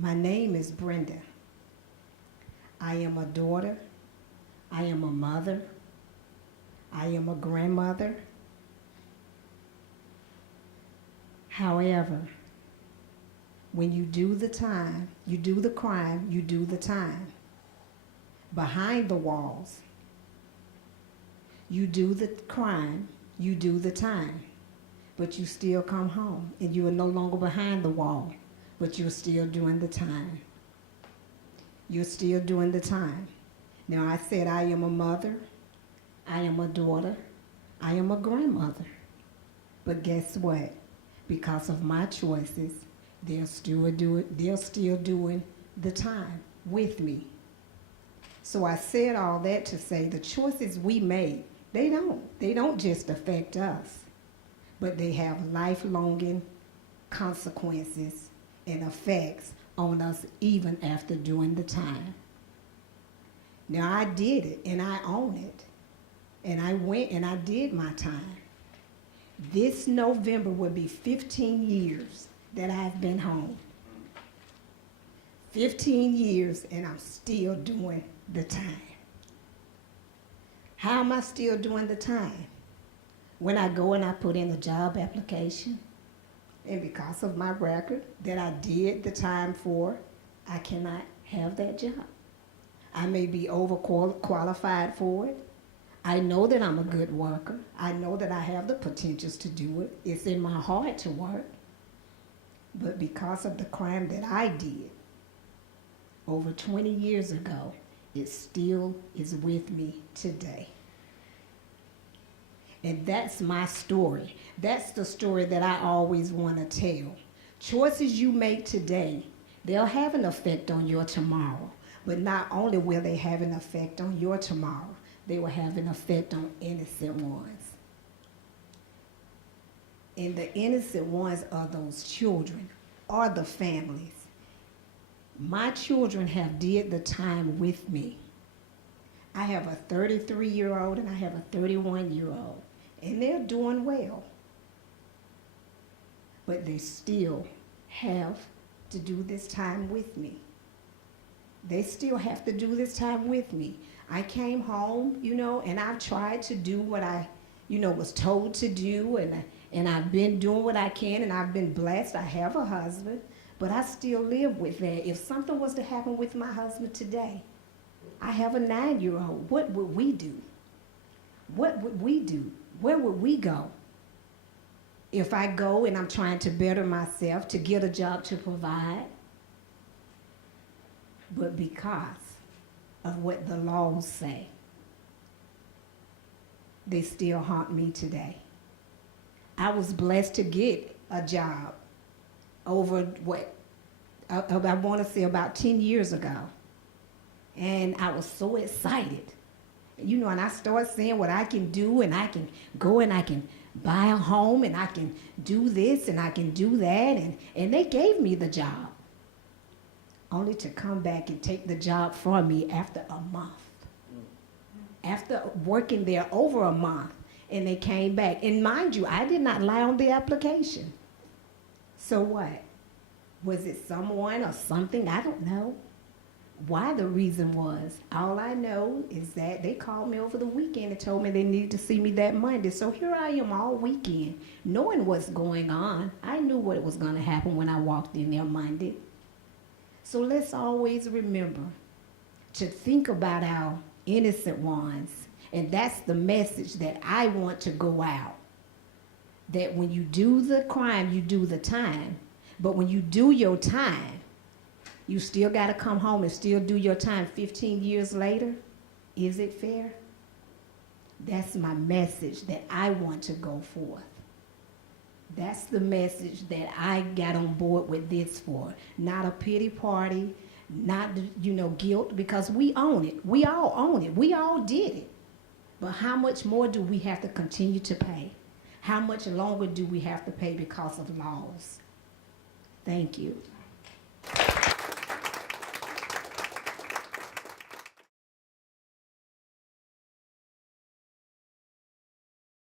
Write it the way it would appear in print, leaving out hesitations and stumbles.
My name is Brenda. I am a daughter. I am a mother. I am a grandmother. However, when you do the time, you do the crime, you do the time. Behind the walls, you do the crime, you do the time. But you still come home, and you are no longer behind the wall, but you're still doing the time. You're still doing the time. Now, I said I am a mother, I am a daughter, I am a grandmother. But guess what? Because of my choices, they're still doing the time with me. So I said all that to say the choices we made, they don't just affect us, but they have lifelong consequences and effects on us even after doing the time. Now, I did it, and I own it. And I went and I did my time. This November will be 15 years that I've been home. 15 years, and I'm still doing the time. How am I still doing the time? When I go and I put in a job application, and because of my record that I did the time for, I cannot have that job. I may be overqualified for it. I know that I'm a good worker. I know that I have the potentials to do it. It's in my heart to work. But because of the crime that I did over 20 years ago, it still is with me today. And that's my story. That's the story that I always want to tell. Choices you make today, they'll have an effect on your tomorrow. But not only will they have an effect on your tomorrow, they will have an effect on innocent ones. And the innocent ones are those children or the families. My children have did the time with me. I have a 33-year-old and I have a 31-year-old, and they're doing well. But they still have to do this time with me. They still have to do this time with me. I came home, and I've tried to do what I, was told to do, and I've been doing what I can, and I've been blessed. I have a husband, but I still live with that. If something was to happen with my husband today, I have a 9-year-old. What would we do? What would we do? Where would we go? If I go and I'm trying to better myself, to get a job to provide, but because of what the laws say, they still haunt me today. I was blessed to get a job over I want to say about 10 years ago. And I was so excited. And I started saying what I can do, and I can go and I can buy a home, and I can do this and I can do that. And they gave me the job, only to come back and take the job from me after a month. After working there over a month, and they came back. And mind you, I did not lie on the application. So what? Was it someone or something? I don't know why the reason was. All I know is that they called me over the weekend and told me they needed to see me that Monday. So here I am all weekend, knowing what's going on. I knew what was going to happen when I walked in there Monday. So let's always remember to think about our innocent ones. And that's the message that I want to go out. That when you do the crime, you do the time. But when you do your time, you still got to come home and still do your time 15 years later. Is it fair? That's my message that I want to go forth. That's the message that I got on board with this for. Not a pity party, not, guilt, because we own it. We all own it. We all did it. But how much more do we have to continue to pay? How much longer do we have to pay because of laws? Thank you.